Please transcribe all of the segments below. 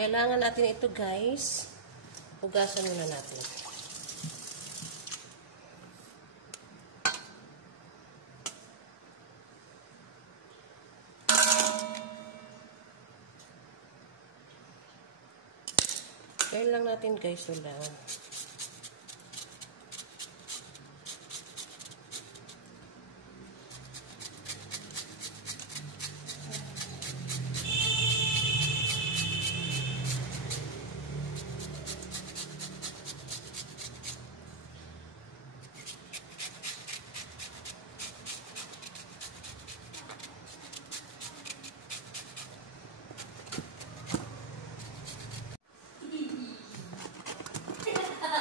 Kailangan natin ito, guys. Hugasan muna natin. Kaya lang natin, guys, wala.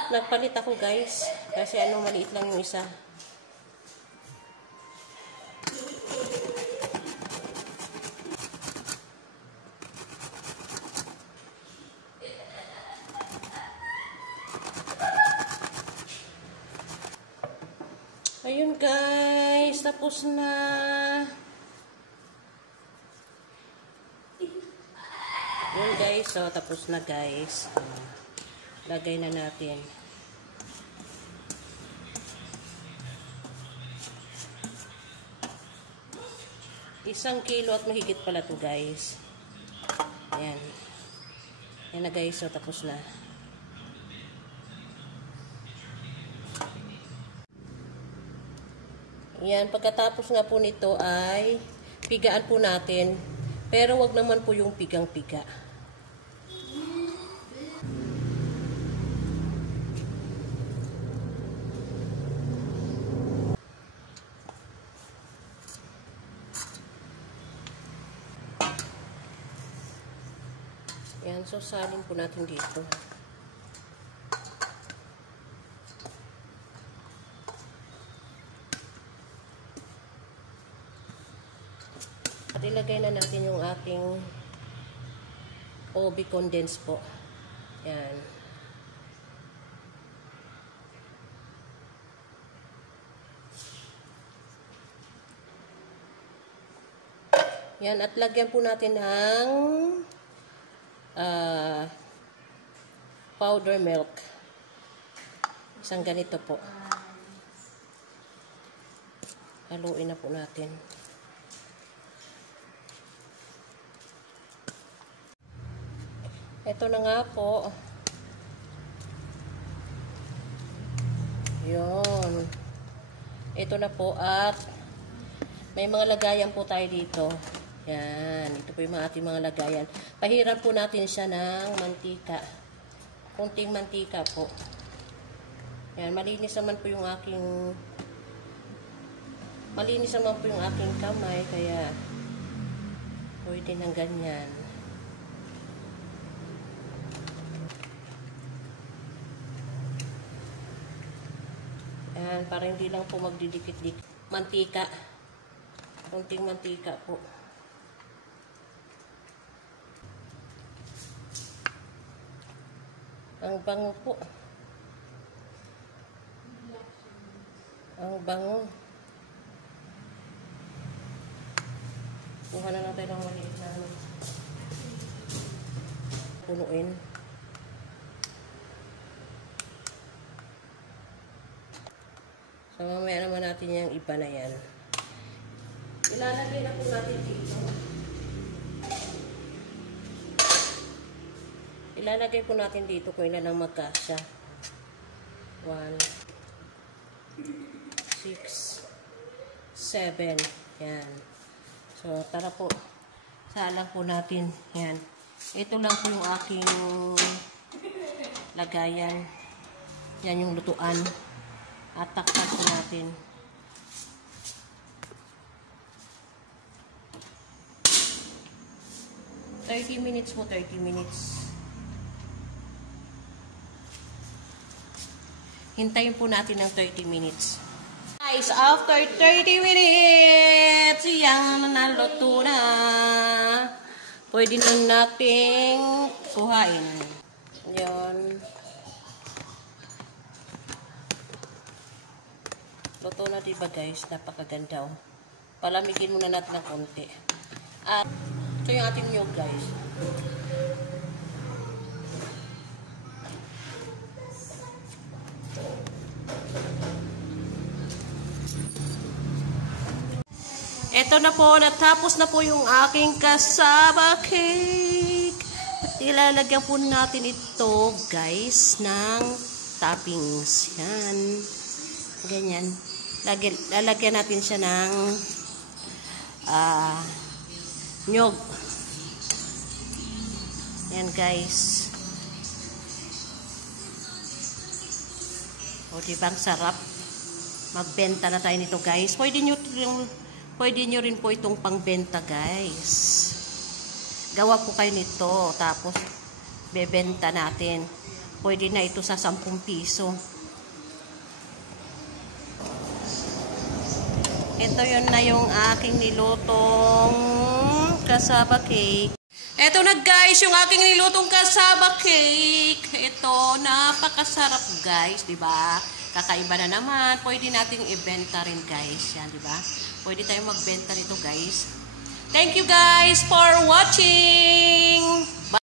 Nagpalit ako, guys, kasi maliit lang yung isa. Ayun, guys, tapos na. Ayun, guys, so tapos na, guys. Lagay na natin. 1 kilo at mahigit pala to, guys. Ayan. Ayan na, guys. So, tapos na. Ayan. Pagkatapos nga po nito ay pigaan po natin. Pero wag naman po yung pigang-piga. Ayan, so salin po natin dito. At ilagay na natin yung ating OB condense po. Ayan. Ayan, at lagyan po natin ng powder milk. Isang ganito po. Haluin na po natin. Ito na nga po. Yun. Ito na po at may mga lagayan po tayo dito. Yan. Ito po yung ating mga lagayan. Pahiran po natin siya ng mantika. Kunting mantika po. Yan. Malinis naman po yung aking kamay. Kaya pwede ng ganyan. Yan. Para hindi lang po magdidikit-dikit. Mantika. Kunting mantika po. Ang bango po. Ang bango. Kuha na lang tayo ng maliit na punuin. So, mamaya naman natin yung iba na yan. Ilalagay na po natin dito. Ilalagay po natin dito kung ilan ang magkasya. 1, 6, 7. Yan. So, tara po. Salang po natin. Yan. Ito lang po yung aking lagayan. Yan yung lutuan. At takpan po natin. $30 minutes po, 30 minutes. Hintayin po natin ng 30 minutes. Guys, after 30 minutes, yan naluto na. Pwede na nating kuhain. Yan. Luto na, diba, guys? Napakaganda, oh. Palamigin muna natin ng konti. At ito yung ating niyog, guys. Ito na po, natapos na po yung aking kasaba cake. At ilalagyan po natin ito, guys, ng toppings. Yan. Ganyan. Lalagyan natin siya ng nyog. Yan, guys. O, diba ang sarap? Magbenta na tayo nito, guys. Pwede nyo rin po itong pangbenta, guys. Gawa po kayo nito. Tapos, bebenta natin. Pwede na ito sa 10 piso. Ito yun na yung aking nilutong kasaba cake. Ito na, guys, yung aking nilutong kasaba cake. Ito, napakasarap, guys. Diba? Kakaiba na naman. Pwede nating ibenta rin, guys. Yan, diba? Pwede tayong magbenta nito, guys. Thank you, guys, for watching!